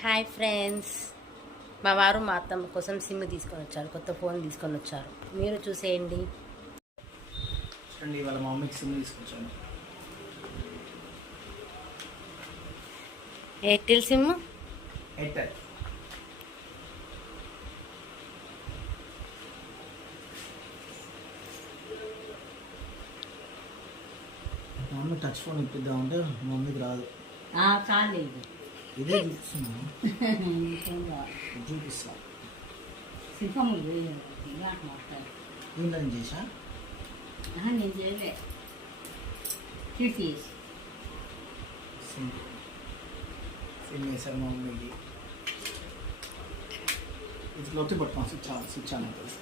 Hi friends, మా వారు మా అత్తమ్మ కోసం సిమ్ తీసుకొని వచ్చారు, కొత్త ఫోన్ తీసుకొని వచ్చారు. మీరు చూసేయండి. ఇవాళ మా మమ్మీకి సిమ్ తీసుకొచ్చాను. Airtel SIM. ఎయిర్టెల్. మా మమ్మీ టచ్ ఫోన్ ఇప్పిద్దామంటే మా మమ్మీకి రాదు. చాలేదు ఇదే చూపిస్తున్నాను. చూపిస్తా. ఏంటని చేసా నేను చేయలే. సిమ్ వేసారు మా మమ్మీకి. ఇట్లా వచ్చి పట్టుకోండి. స్విచ్ అని అవుతుంది.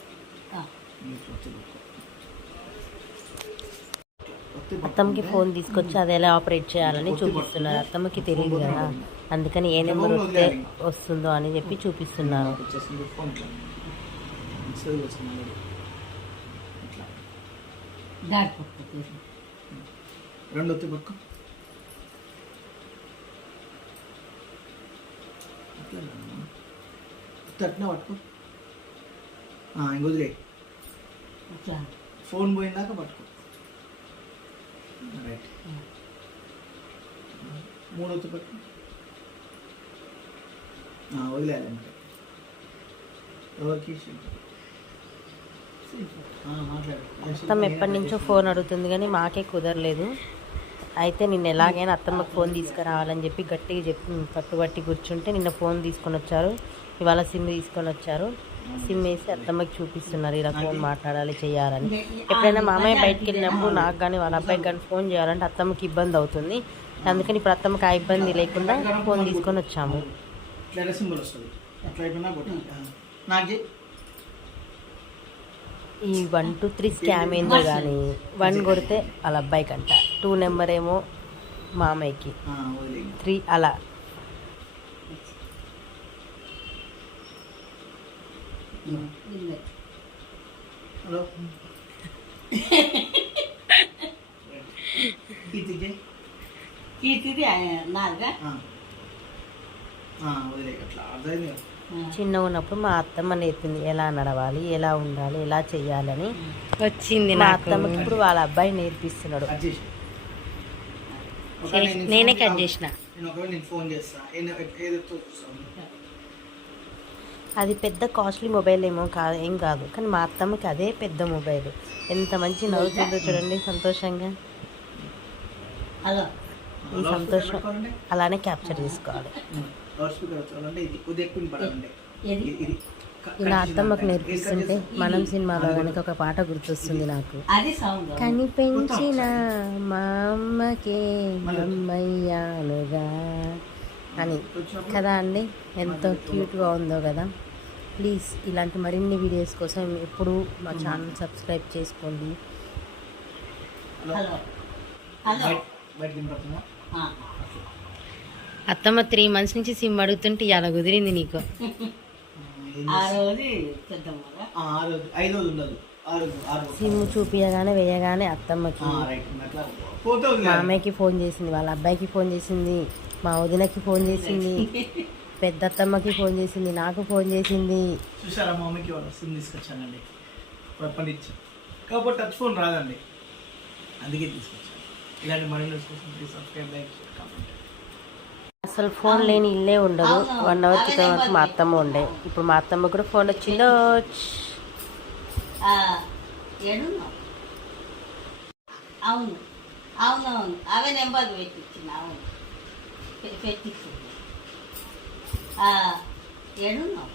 ఇట్లా వచ్చి పట్టుకో. అత్తమ్మకి ఫోన్ తీసుకొచ్చి అది ఎలా ఆపరేట్ చేయాలని చూపిస్తున్నారు. అత్తమ్మకి తెలియదు కదా, అందుకని ఏ నెంబర్ వస్తే వస్తుందో అని చెప్పి చూపిస్తున్నారు. రెండు వచ్చి పట్టుకో. అట్లా పట్టుకో. ఇంకొదిలే. ఫోన్ పోయిందాక పట్టుకో. రైట్. మూడు వచ్చి పట్టుకో. వదిలేయాలంటే ఎవరికి అత్తమ్మ ఎప్పటి నుంచో ఫోన్ అడుగుతుంది కానీ మాకే కుదరలేదు. అయితే నిన్న ఎలాగైనా అత్తమ్మకి ఫోన్ తీసుకురావాలని చెప్పి గట్టిగా చెప్పి పట్టుబట్టి కూర్చుంటే నిన్న ఫోన్ తీసుకొని వచ్చారు. ఇవాళ సిమ్ తీసుకొని వచ్చారు. సిమ్ వేసి అత్తమ్మకి చూపిస్తున్నారు, ఇలా ఫోన్ మాట్లాడాలి చేయాలని. ఎప్పుడైనా మామయ్య బయటికి వెళ్ళినప్పుడు నాకు కానీ వాళ్ళ అబ్బాయికి కానీ ఫోన్ చేయాలంటే అత్తమ్మకి ఇబ్బంది అవుతుంది. అందుకని ఇప్పుడు అత్తమ్మకి ఆ ఇబ్బంది లేకుండా ఫోన్ తీసుకొని వచ్చాము. ఈ 1 2 3 స్కామ్ ఏందో కానీ 1 కొడితే వాళ్ళ అబ్బాయికి అంట, 2 నెంబర్ ఏమో మామయ్యకి, 3 అలా. హలో చిన్న ఉన్నప్పుడు మా అత్తమ్మ నేర్పింది ఎలా నడవాలి, ఎలా ఉండాలి, ఎలా చెయ్యాలని వచ్చింది. మా అత్తమ్మకి ఇప్పుడు వాళ్ళ అబ్బాయి నేర్పిస్తున్నాడు. నేనే కట్ చేసిన. అది పెద్ద కాస్ట్లీ మొబైల్ ఏం కాదు, కానీ మా అత్తమ్మకి అదే పెద్ద మొబైల్. ఎంత మంచి నవ్వుతుందో చూడండి సంతోషంగా. ఈ సంతోషం అలానే క్యాప్చర్ చేసుకోవాలి. ఇలా అత్తమ్మకు నేర్పిస్తుంటే మనం సినిమాలో కనుక ఒక పాట గుర్తొస్తుంది నాకు. కనిపించిన మా అమ్మకే అమ్మయ్యానుగా అని కదా అండి. ఎంతో క్యూట్గా ఉందో కదా. ప్లీజ్ ఇలాంటి మరిన్ని వీడియోస్ కోసం ఎప్పుడు మా ఛానల్ సబ్స్క్రైబ్ చేసుకోండి. అత్తమ్మ 3 months నుంచి సిమ్ అడుగుతుంటే ఇలా కుదిరింది నీకు. సిమ్ చూపించగానే వేయగానే అత్తమ్మకి మామయ్యకి ఫోన్ చేసింది, వాళ్ళ అబ్బాయికి ఫోన్ చేసింది, మా వదినకి ఫోన్ చేసింది, పెద్ద అత్తమ్మకి ఫోన్ చేసింది, నాకు ఫోన్ చేసింది. చూసారా మా మమ్మీకి సిమ్ తీసుకొచ్చానండి. కాబట్టి టచ్ ఫోన్ రాదండి, అందుకే తీసుకొచ్చాను. ఇలాంటి మరిన్ని కోసం ప్లీజ్ సబ్స్క్రైబ్, లైక్, కామెంట్. అసలు ఫోన్ లేని ఇల్లే ఉండదు. 1 hour క్రితం వరకు మా అత్తమ్మ ఉండే, ఇప్పుడు మా అత్తమ్మ కూడా ఫోన్ వచ్చిందో. అవును అవునవును, అవే నెంబర్ పెట్టించిన. అవును పెట్టించింది. ఏడున్నావు?